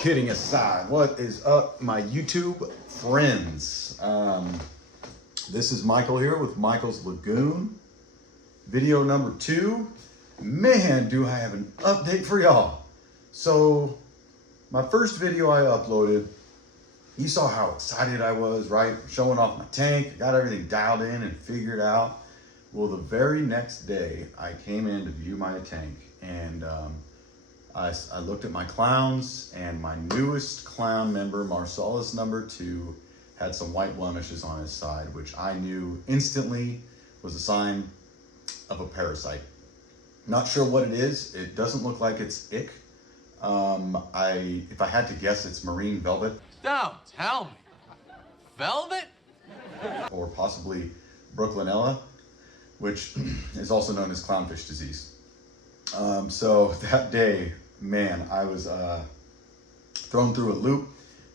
kidding aside, what is up, my YouTube friends? This is Michael here with Michael's Lagoon. Video number 2. Man, do I have an update for y'all. So, my first video I uploaded, you saw how excited I was, right? Showing off my tank, got everything dialed in and figured out. Well, the very next day, I came in to view my tank, and I looked at my clowns, and my newest clown member, Marsalis number 2, had some white blemishes on his side, which I knew instantly was a sign of a parasite. Not sure what it is. It doesn't look like it's ick. If I had to guess, it's marine velvet. Don't tell me. Velvet? Or possibly Brooklynella, which is also known as clownfish disease. So that day, man, I was thrown through a loop.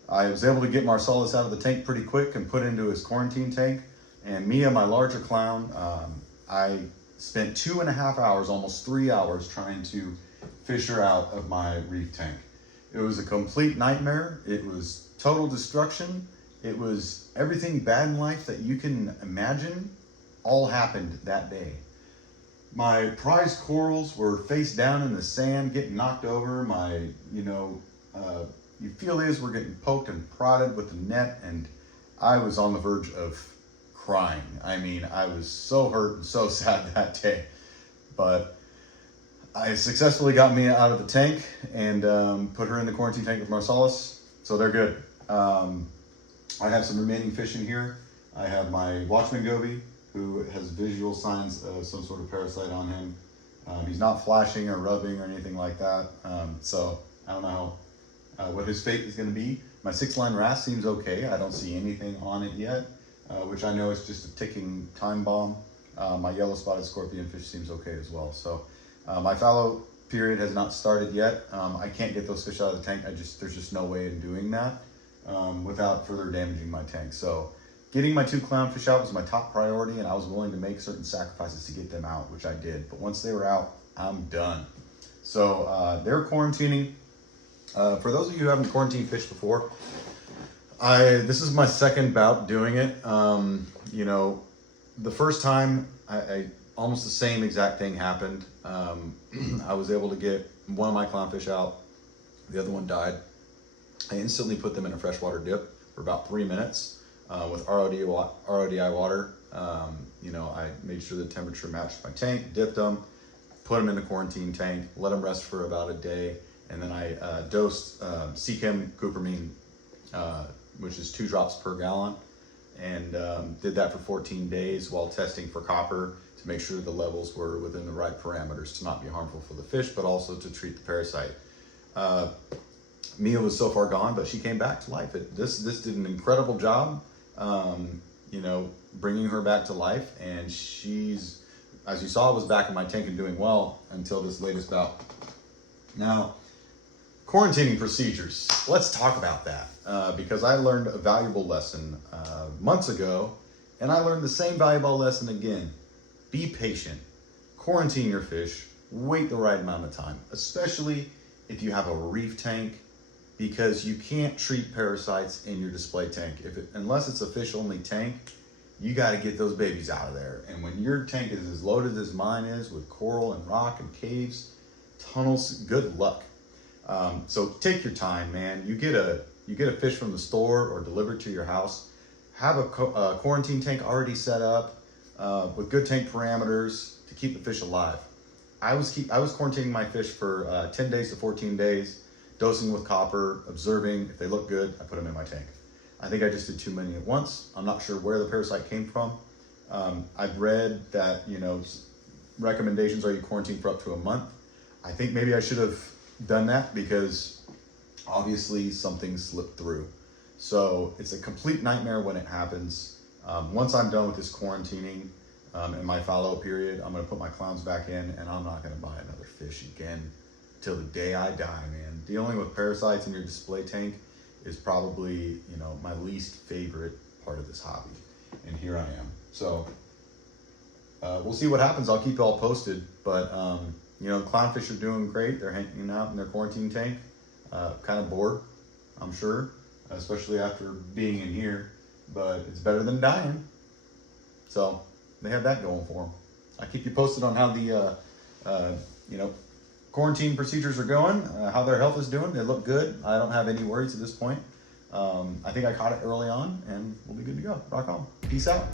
I was able to get Marsalis out of the tank pretty quick and put into his quarantine tank. And Mia, my larger clown, I spent 2.5 hours, almost 3 hours, trying to fish her out of my reef tank. It was a complete nightmare. It was total destruction. It was everything bad in life that you can imagine all happened that day. My prize corals were face down in the sand, getting knocked over. My, euphyllias were getting poked and prodded with the net, and I was on the verge of crying. I mean, I was so hurt and so sad that day. But I successfully got Mia out of the tank and put her in the quarantine tank with Marsalis, so they're good. I have some remaining fish in here. I have my Watchman goby, who has visual signs of some sort of parasite on him. He's not flashing or rubbing or anything like that. So I don't know what his fate is gonna be. My 6-line wrasse seems okay. I don't see anything on it yet, which I know is just a ticking time bomb. My yellow spotted scorpionfish seems okay as well. So my fallow period has not started yet. I can't get those fish out of the tank. There's just no way in doing that without further damaging my tank. So getting my 2 clownfish out was my top priority, and I was willing to make certain sacrifices to get them out, which I did. But once they were out, I'm done. So they're quarantining. For those of you who haven't quarantined fish before, this is my second bout doing it. The first time, I almost the same exact thing happened. I was able to get one of my clownfish out. The other one died. I instantly put them in a freshwater dip for about 3 minutes with RODI water. I made sure the temperature matched my tank, dipped them, put them in the quarantine tank, let them rest for about a day, and then I dosed Seachem cupramine, which is 2 drops per gallon, and did that for 14 days while testing for copper to make sure the levels were within the right parameters to not be harmful for the fish, but also to treat the parasite. Mia was so far gone, but she came back to life. This did an incredible job, bringing her back to life, and she's, as you saw, was back in my tank and doing well until this latest bout. Now, quarantining procedures. Let's talk about that because I learned a valuable lesson months ago, and I learned the same valuable lesson again. Be patient. Quarantine your fish. Wait the right amount of time, especially if you have a reef tank, because you can't treat parasites in your display tank. Unless it's a fish-only tank, you got to get those babies out of there. And when your tank is as loaded as mine is with coral and rock and caves, tunnels, good luck. So take your time, man. You get a fish from the store or delivered to your house. Have a quarantine tank already set up with good tank parameters to keep the fish alive. I was quarantining my fish for 10 days to 14 days, dosing with copper, observing. If they look good, I put them in my tank. I think I just did too many at once. I'm not sure where the parasite came from. I've read that, recommendations are you quarantine for up to a month. I think maybe I should have done that because obviously something slipped through. So it's a complete nightmare when it happens. Once I'm done with this quarantining and my fallow period, I'm gonna put my clowns back in, and I'm not gonna buy another fish again till the day I die, man. Dealing with parasites in your display tank is probably, my least favorite part of this hobby. And here I am. So we'll see what happens. I'll keep you all posted, but the clownfish are doing great. They're hanging out in their quarantine tank, kind of bored. I'm sure, especially after being in here, but it's better than dying. So they have that going for them. I'll keep you posted on how the, quarantine procedures are going, how their health is doing. They look good. I don't have any worries at this point. I think I caught it early on, and we'll be good to go. Rock on. Peace out.